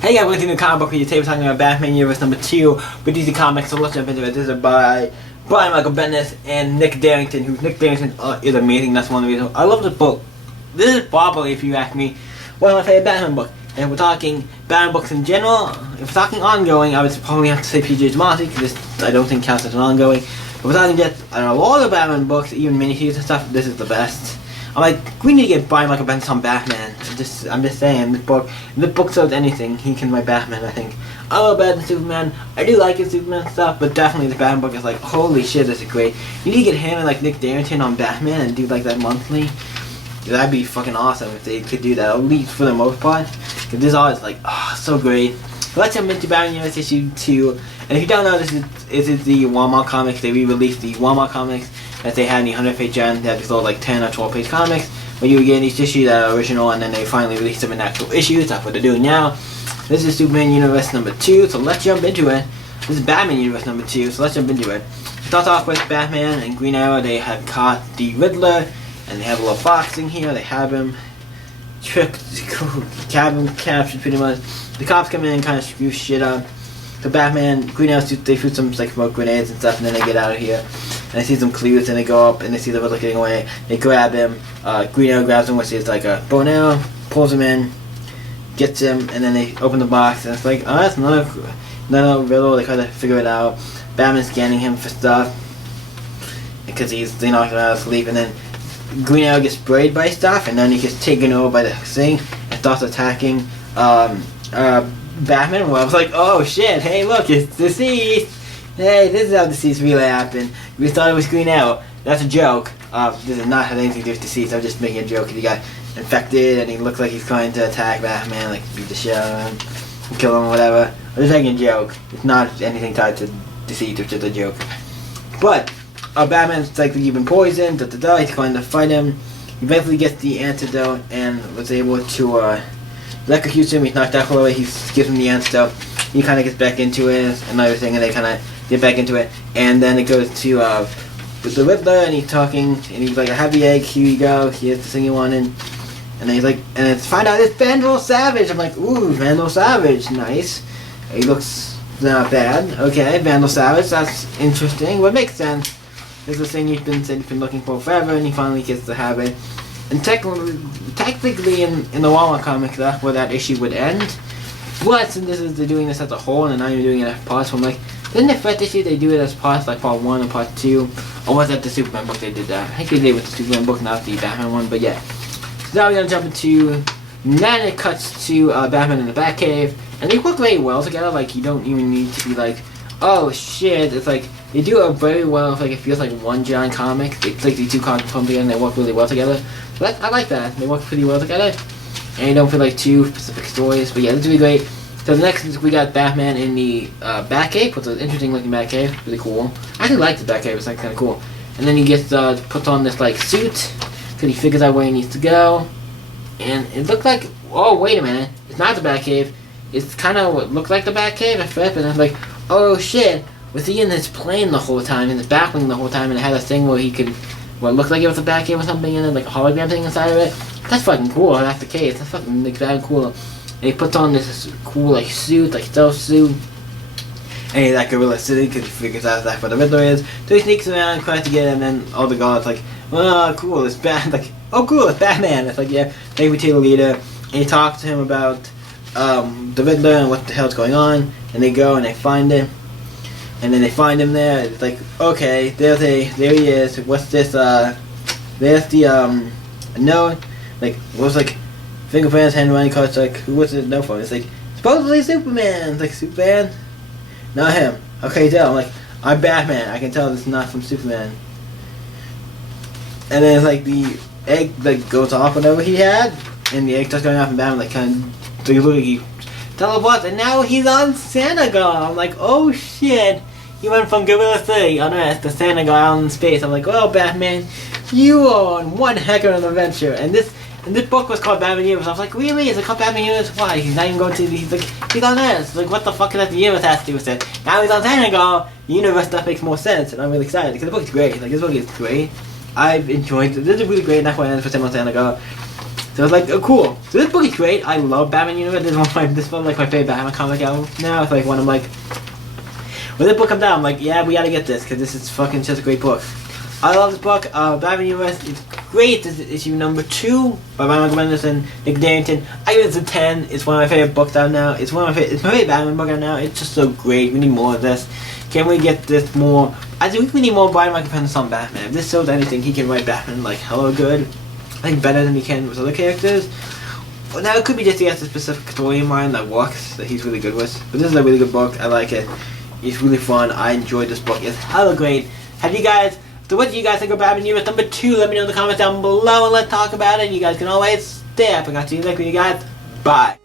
Hey guys, welcome to the comic book video. Today we're talking about Batman Universe number 2 with DC Comics, so let's jump into it. This is by Brian Michael Bendis and Nick Darrington, Nick Darrington is amazing. That's one of the reasons I love this book. This is probably, if you ask me, one of my favorite Batman books. And if we're talking Batman books in general, if we're talking ongoing, I would probably have to say PJ Tomasi, because this I don't think counts as an ongoing. If we're talking just a lot of Batman books, even miniseries and stuff, this is the best. I'm like, we need to get Brian Michael Bendis on Batman. I'm just saying, this book sells anything. He can write Batman, I think. I love Batman Superman. I do like his Superman stuff, but definitely the Batman book is like, holy shit, this is great. You need to get him and like Nick Darrington on Batman and do like that monthly. That'd be fucking awesome if they could do that, at least for the most part. Because this art is like, oh, so great. Let's jump into Batman Universe issue 2. And if you don't know, this is the Walmart comics. They re-released the Walmart comics that they had in the 100-page run. They had these little like 10 or 12-page comics where you would get each issue that are original, and then they finally released them in actual issues. That's what they're doing now. This is Superman Universe number 2, so let's jump into it. This is Batman Universe number 2, so let's jump into it. Start off with Batman and Green Arrow. They have caught the Riddler, and they have a little boxing here. They have him captured pretty much. The cops come in and kind of screw shit up. So Batman, Green Arrow, they shoot some like smoke grenades and stuff, and then they get out of here. And they see some clues, and they go up, and they see the Riddler getting away. They grab him. Green Arrow grabs him, which is like a bow and arrow, pulls him in, gets him, and then they open the box, and it's like, oh, that's another Riddler. They kind of figure it out. Batman's scanning him for stuff because he's knocked him out of sleep, and then Green Arrow gets sprayed by stuff, and then he gets taken over by the thing and starts attacking Batman. Well, I was like, oh shit, hey look, it's Deceased. Hey, this is how Deceased really happened. We thought it was Green Arrow. That's a joke. This does not have anything to do with Deceased. I'm just making a joke. He got infected and he looks like he's going to attack Batman, like beat the shit out of him, kill him, or whatever. I'm just making a joke. It's not anything tied to Deceased, which is a joke. But Batman's like he's been poisoned. He's going to fight him. He eventually gets the antidote and was able to electrocute him. He's knocked out away. He gives him the antidote. He kind of gets back into it and everything, and they kind of get back into it. And then it goes to the Riddler, and he's talking, and he's like, I have the egg, here you go, here's the thing you wanted. And then he's like, and it's find out it's Vandal Savage. I'm like, ooh, Vandal Savage, nice. He looks not bad. Okay, Vandal Savage, that's interesting. Well, it makes sense. This is the thing he's been looking for forever, and he finally gets to have it. And technically in the Walmart comics, that's where that issue would end. But since they're doing this as a whole, and they're not even doing it as parts, so I'm like, didn't the first issue they do it as parts, like part 1 and part 2? Or was that the Superman book they did that? I think they did with the Superman book, not the Batman one, but yeah. So now we're gonna jump into, then it cuts to Batman in the Batcave, and they work very well together. Like, you don't even need to be like, oh shit. It's like, they do it very well. It's like, it feels like one giant comic. It's like these two comics come together and they work really well together. But I like that. They work pretty well together. And you don't feel like two specific stories. But yeah, this is really great. So the next we got Batman in the Batcave, which is an interesting looking Batcave. Really cool. I actually like the Batcave. It's like kind of cool. And then he gets puts on this like suit because he figures out where he needs to go. And it looked like, oh wait a minute, it's not the Batcave. It's kind of what looked like the Batcave at first, and I was like, oh shit, was he in this plane the whole time, in this Batwing the whole time, and it had a thing where he could, what looked like it was a Batcave or something in it, like a hologram thing inside of it. That's fucking cool. That's the case. That's fucking like that cool. And he puts on this cool like suit, like stealth suit, and he's like Gorilla City because he figures out that's where the Riddler is. So he sneaks around, tries to get him, and then all the guards like, oh cool, it's like, oh cool, it's Batman. It's like, yeah, thank you, team leader. And he talks to him about the Riddler and what the hell's going on. And they go and they find him, and then they find him there. It's like, okay, there he is. What's this? There's the note. Like, what's like fingerprints, handwriting cards. Like, what's the note from? It's like supposedly Superman. It's like, Superman, not him. Okay, tell. I'm like, I'm Batman. I can tell this is not from Superman. And then it's like the egg like goes off whatever he had, and the egg starts going off, and Batman like kind of so he teleports, and now he's on Senegal. I'm like, oh shit, he went from Gorilla City on Earth to Senegal out in space. I'm like, well, Batman, you are on one heck of an adventure. And this book was called Batman Universe. I was like, really? Is it called Batman Universe? Why? He's not even going to. He's on Earth. It's like, what the fuck does that the universe have to do with it? Now he's on Senegal. The universe stuff makes more sense, and I'm really excited because the book is great. Like, this book is great. I've enjoyed it. This is really great. That's why I ended for Senegal. So So it's like, oh, cool. So this book is great. I love Batman Universe. This is like my favorite Batman comic album now. It's like when I'm like, when this book comes out, I'm like, yeah, we gotta get this because this is fucking just a great book. I love this book. Batman Universe is great. This is issue number 2 by Ryan Bendis and Nick Darrington. I give it a 10. It's one of my favorite books out now. It's my favorite Batman book out now. It's just so great. We need more of this. Can we get this more? I think we need more Brian Michael Bendis on Batman. If this shows anything, he can write Batman like hella good. I think better than he can with other characters. Well, now it could be just he has a specific story in mind that works, that he's really good with. But this is a really good book. I like it. It's really fun. I enjoyed this book. It's hella great. Have you guys... So what do you guys think of Batman Universe number 2? Let me know in the comments down below and let's talk about it. You guys can always stay up. I got to you next week, you guys. Bye.